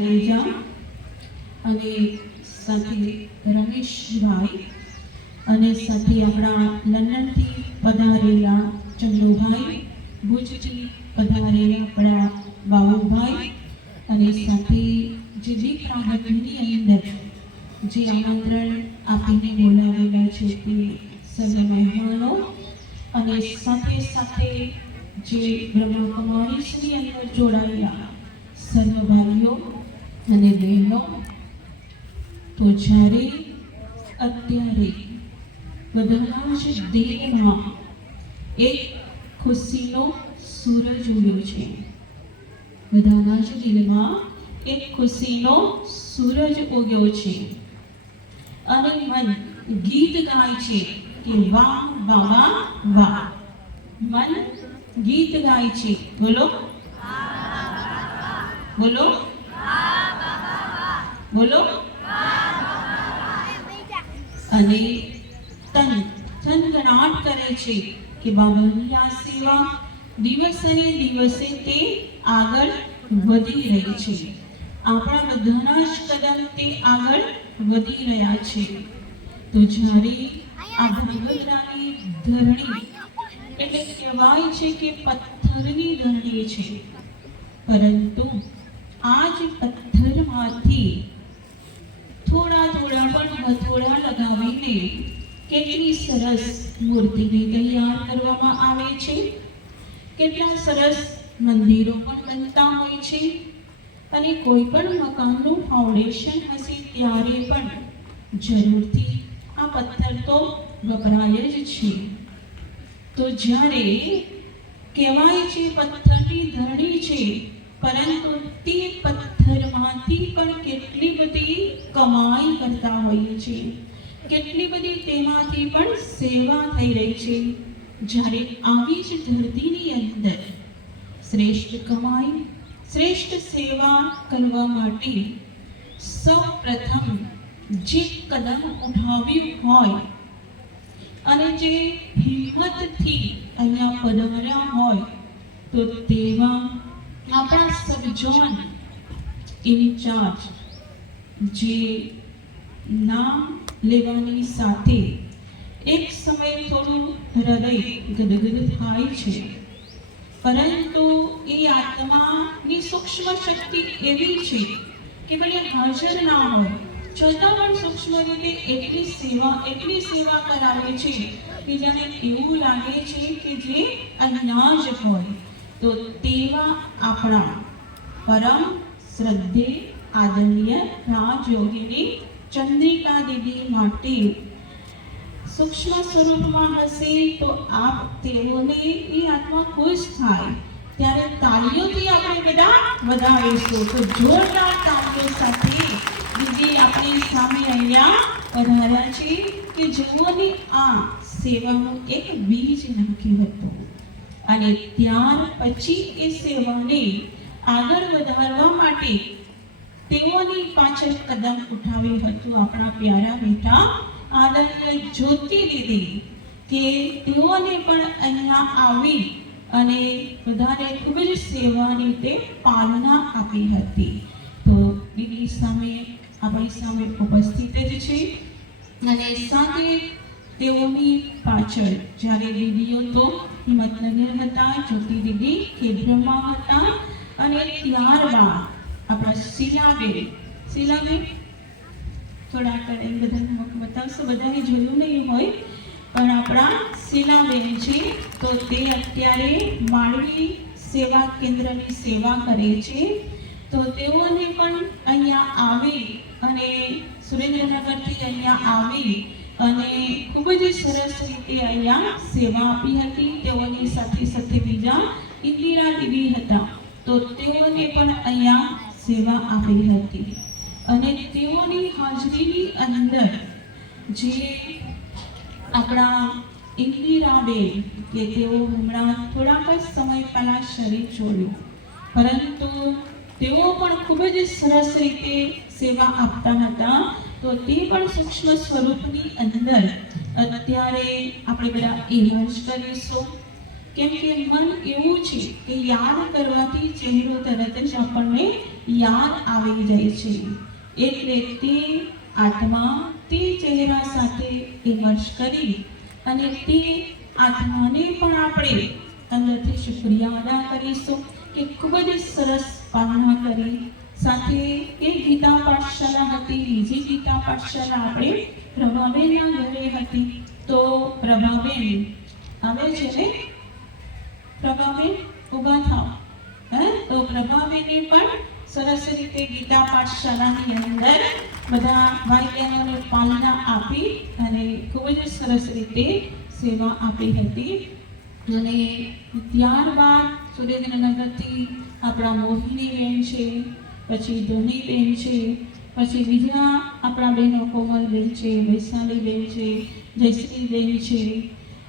જાડેજા અને સાથે રમેશભાઈ અને સાથે આપણા લંડનથી પધારેલા ચંદુભાઈ, ભુજથી પધારેલા આપણા બાબુભાઈ અને સાથે જે દીકરા હથની અંદર જે આમંત્રણ આપીને બોલાવેલા છે તે સર્વ મહેમાનો અને સાથે સાથે જે બ્રહ્મકુમારીસની અંદર જોડાયેલા સર્વ ભાઈઓ અને બહેનો, તો જ્યારે અત્યારે બધાના જ દિલમાં એક ખુશીનો સૂરજ ઉગ્યો છે, બધાના જ દિલમાં એક ખુશીનો સૂરજ ઉગ્યો છે અને મન ગીત ગાય છે કે વાહ બાબા વાહ. મન ગીત ગાય છે, બોલો બોલો બોલો. અને તન થનગનાટ કરે છે કે બાબાની આ સેવા દિવસે ને દિવસે તે આગળ વધી રહી છે. આપણા બધાના જ કદમ તે આગળ વધી રહ્યા છે. તો જ્યારે આ ભગવદરાની ધરણી એટલે કહેવાય છે કે પથ્થરની ધરણી છે, પરંતુ આ જ પથ્થરમાંથી થોડા થોડા પણ હથોડા લગાવીને કેટલી સરસ મૂર્તિને તૈયાર કરવામાં આવે છે, કેટલા સરસ મંદિરો પણ બનતા હોય છે અને કોઈ પણ મકાનનું ફાઉન્ડેશન હશે ત્યારે પણ જરૂરથી આ પથ્થર તો વપરાય જ છે. તો જ્યારે કહેવાય છે પથ્થરની ધરણી છે, પરંતુ તે પથ્થરમાંથી પણ કેટલી બધી કમાઈ કરતા હોઈએ છે, કેટલી બધી તેમાંથી પણ સેવા થઈ રહી છે. જ્યારે આવી જ ધરતીની અંદર શ્રેષ્ઠ કમાઈ, શ્રેષ્ઠ સેવા કરવા માટે સૌ પ્રથમ જે કદમ ઉઠાવ્યું હોય અને જે હિંમતથી અહીંયા પધાર્યા હોય, તો તેવા આપણા સબજોન ઇન્ચાર્જ જે નામ લેવાની સાથે એક સમય થોડું હૃદય ગદગદ થાય છે, પરંતુ એ આત્માની સૂક્ષ્મ શક્તિ એવી છે કે ભલે હાજર ના હોય છતાં પણ સૂક્ષ્મ રીતે એટલી સેવા કરાવે છે કે જાણે એવું લાગે છે કે જે અહીંયા જ હોય. તો તેવા આપણા પરમ શ્રદ્ધે આદરણીય રાજયોગીની ચંદ્રિકા દીદી માટે સૂક્ષ્મ સ્વરૂપમાં હશે તો આપ તેઓને એ આત્મા ખુશ થાય ત્યારે તાળીઓથી આપણે બધા વધાવીશું. તો જોરદાર તાળીઓ સાથે દીદી આપણી સામે અહીંયા પધાર્યા છે કે જેઓને આ સેવાનું એક બીજ નાખ્યું હતું અને ત્યાર પછી એ સેવાને આગળ વધારવા માટે તેઓની પાછળ કદમ ઉઠાવ્યું હતું આપણા પ્યારા બેટા આદરણીય જ્યોતિ દીદી, કે તેઓને પણ અહીંયા આવી અને બધાને ખૂબ જ સેવાની તે પાલના આપી હતી. તો દીદી સામે આપણી સામે ઉપસ્થિત જ છે અને સાથે તેઓની પાછળ જ્યારે દીદીઓ તો હિંમતનગર હતા, જ્યોતિ દીદી ખેડબ્રહ્મા હતા અને ત્યારબાદ આપણા શીલાબેન થોડા કરીને બધાને મુખ બતાવશો, બધાએ જોયું નહીં હોય પણ આપણા શીલાબેન છે તો તે અત્યારે માળવી સેવા કેન્દ્રની સેવા કરે છે. તો તેઓને પણ અહીંયા આવી અને સુરેન્દ્રનગરથી અહીંયા આવી અને ખૂબ જ સરસ રીતે અહીંયા સેવા આપી હતી. તેઓની સાથે સાથે બીજા ઇન્દિરા દીદી હતા તો તેઓને પણ અહીંયા સેવા આપી હતી અને તેઓની હાજરીની અંદર જે આપણા ઇન્દિરાબેન કે તેઓ હમણાં થોડાક જ સમય પહેલા શરીર છોડ્યું, પરંતુ તેઓ પણ ખૂબ જ સરસ રીતે સેવા આપતા હતા. તો તે પણ સૂક્ષ્મ સ્વરૂપની અંદર અત્યારે આપણે બધા યાદ કરીશું કેમ કે મન એવું છે કે યાદ કરવાથી ચહેરો તરત જ આપણને યાદ આવી જાય છે, એટલે તે આત્મા તે ચહેરા સાથે વિમર્શ કરી અને તે આત્માને પણ આપણે અંદરથી શુક્રિયા અદા કરીશું કે ખૂબ જ સરસ પાલના કરી. સાથે એક ગીતા પાઠશાળા હતી, બીજી ગીતા પાઠશાળા આપણે પ્રભાબેનના ઘરે હતી. તો પ્રભાબેન આવે છે ને, પ્રભાબેન ઊભા થાવ. તો પ્રભાબેને પણ સરસ રીતે ગીતા પાઠશાળાની અંદર બધા ભાઈ બહેનોને પાલના આપી અને ખૂબ જ સરસ રીતે સેવા આપી હતી. અને ત્યારબાદ સુરેન્દ્રનગરથી આપણા મોહિનીબેન છે, પછી ધનીબેન છે, પછી બીજા આપણા બહેનો કોમલબેન છે, વૈશાલીબેન છે, જયશ્રીબેન છે,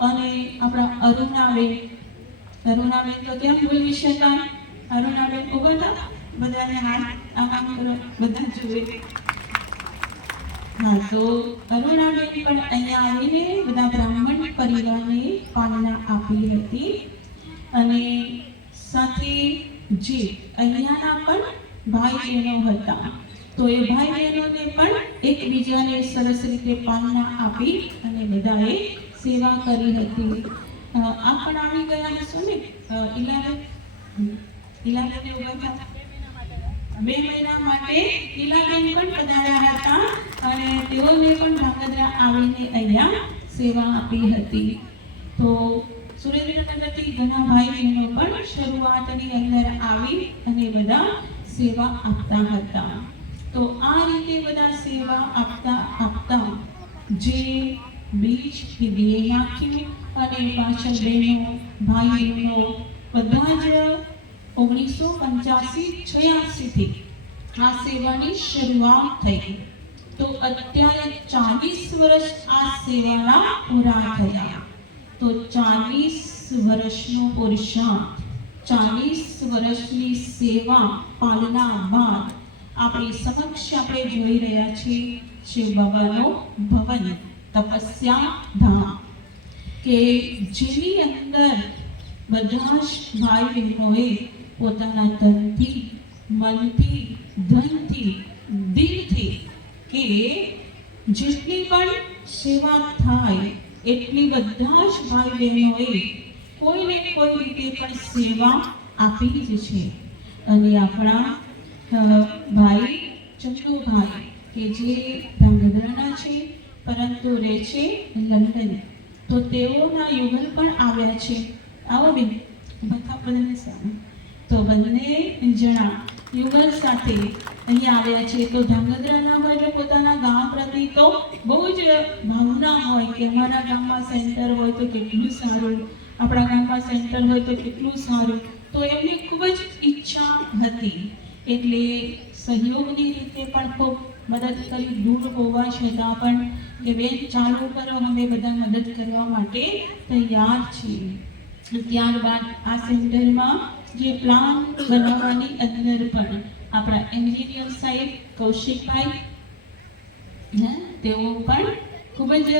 અને આપણા અરુણાબેન તો કેમ ભૂલી શકાય. અરુણાબેન ઊભા હતા, બધાને હાથ આમ કરો, બધા જુએ. હા, તો અરુણાબેન પણ અહીંયા આવીને બધા બ્રાહ્મણ પરિવારને પાલના આપી હતી. અને સાથે જે અહીંયાના પણ ભાઈ બહેનો હતા, તો એ ભાઈ બહેનોને પણ એકબીજાને સરસ રીતે પાલના આપી અને બધાએ સેવા કરી હતી. આ પણ આવી ગયા હશો ને, ઈલાબેન ઉભા હતા. 2 મહિના માટે ઈલાબેન પણ પધાર્યા હતા અને તેઓને પણ ધાંગધ્રા આવીને અહીંયા સેવા આપી હતી. તો સુરેન્દ્રનગરથી ઘણા ભાઈ બહેનો પણ શરૂઆતની અંદર આવી અને બધા સેવા આપતા હતા. તો આ રીતે બધા સેવા આપતા જે બીજ ખીદીએ નાખ્યું અને પાછળ બહેનો ભાઈ બહેનો બધા જ 1985-86 થી આ સેવાની શરૂઆત થઈ. તો અત્યારે 40 વર્ષ આ સેવાના પૂરા થયા. તો 40 વર્ષનો પુરુષાર્થ, 40 વર્ષની સેવા પાલના બાદ આપણી સમક્ષ આપણે જોઈ રહ્યા છીએ શિવ બાબાનો ભવન, તપસ્યા ધામ, કે જેની અંદર બધા જ ભાઈ બહેનોએ પોતાના તનથી, મનથી, ધનથી, દિલથી કે જેટલી પણ સેવા થાય એટલી બધા જ ભાઈ બહેનોએ કોઈને કોઈ રીતે પણ સેવા આપી જ છે. અને આપણા ભાઈ ચંદુભાઈ કે જે ધાંગધ્રાના છે પરંતુ રહે છે લંડન, તો તેઓના યુગલ પણ આવ્યા છે. આવો બેન, બધા બધાને સામે. તો બંને જણા યુગલ સાથે અહીંયા આવ્યા છે. તો ધાંગધ્રાના હોય એટલે પોતાના ગામ પ્રતિ તો બહુ જ ભાવના હોય કે અમારા ગામમાં સેન્ટર હોય તો કેટલું સારું, આપણા ગામમાં સેન્ટર હોય તો કેટલું સારું. તો એમની ખૂબ જ ઈચ્છા હતી, એટલે સહયોગની રીતે પણ ખૂબ મદદ કરી. દૂર હોવા છતાં પણ કે બેન ચાલુ કરો, અમે બધા મદદ કરવા માટે તૈયાર છીએ. ત્યારબાદ આ સેન્ટરમાં જે પ્લાન બનાવવાની અંદર પણ આપણા એન્જિનિયર સાહેબ કૌશિકભાઈ તેઓ પણ ખૂબ જ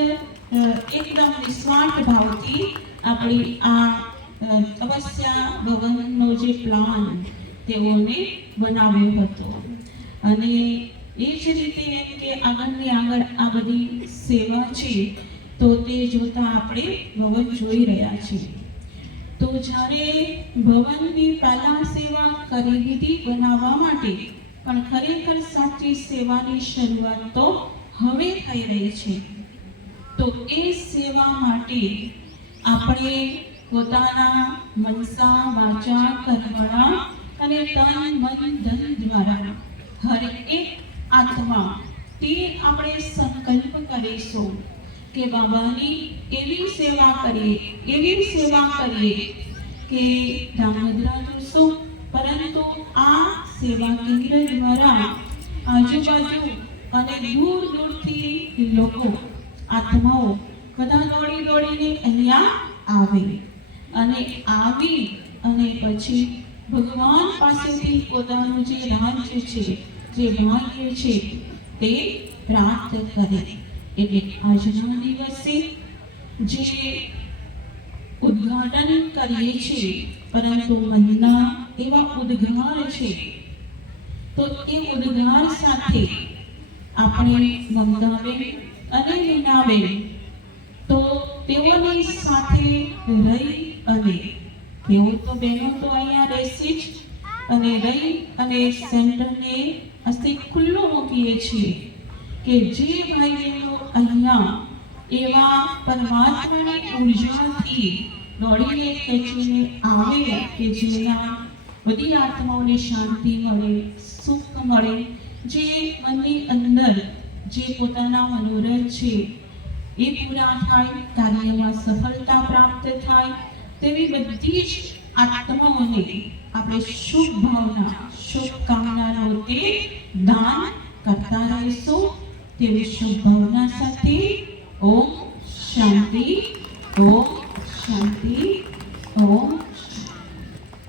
એકદમ નિસ્વાર્થ ભાવથી આપણી આ તપસ્યા ભવનનો જે પ્લાન તેઓને બનાવ્યો હતો. અને એ જ રીતે એમ કે આગળ આ બધી સેવા છે તો તે જોતા આપણે ભવન જોઈ રહ્યા છીએ. તો જ્યારે ભવનની પહેલા સેવા કરી દીધી બનાવવા માટે, પણ ખરેખર સાચી સેવાની શરૂઆત તો હવે થઈ રહી છે. તો એ સેવા માટે આપણે પોતાના મનસા, વાચા, કર્મણા અને તન, મન, ધન દ્વારા હર એક આત્મા તે આપણે સંકલ્પ કરીશું કે બાબાની એવી સેવા કરીએ કે ધાંગધ્રા તો શું, પરંતુ આ સેવા કેન્દ્ર દ્વારા આજુબાજુ અને દૂર દૂરથી લોકો, આત્માઓ બધા દોડીને અહીંયા આવે અને અને પછી ભગવાન પાસેથી પોતાનું જે રાજ્ય છે, જે ભાગ્ય છે તે પ્રાપ્ત કરે. એટલે આજના દિવસે જે ઉદ્ઘાટન કરીએ છીએ, પરંતુ મનના એવા ઉદ્ગાર છે, તો એ ઉદ્ગાર સાથે આપણે મમતાબેન અને લીનાબેન તો તેઓની સાથે રહી અને તેઓ તો બહેનો તો અહીંયા રહેશે જ અને રહી અને સેન્ટરને અસ્તિ ખુલ્લું મૂકીએ છીએ કે જે ભાઈ બહેનો અહીંયા એવા પરમાત્માની ઉર્જાથી દોડીને ખેંચીને આવે કે જેના બધી આત્માઓને શાંતિ મળે, સુખ મળે, જે મનની અંદર જે પોતાના મનોરથ છે એ પૂરા થાય, કાર્યમાં સફળતા પ્રાપ્ત થાય, તેવી બધી જ આત્માઓને આપણે શુભ ભાવના, શુભકામનાનો તે દાન કરતા રહીશું. તેવી શુભ ભાવના સાથે ઓમ શાંતિ, ઓમ શાંતિ, ઓમ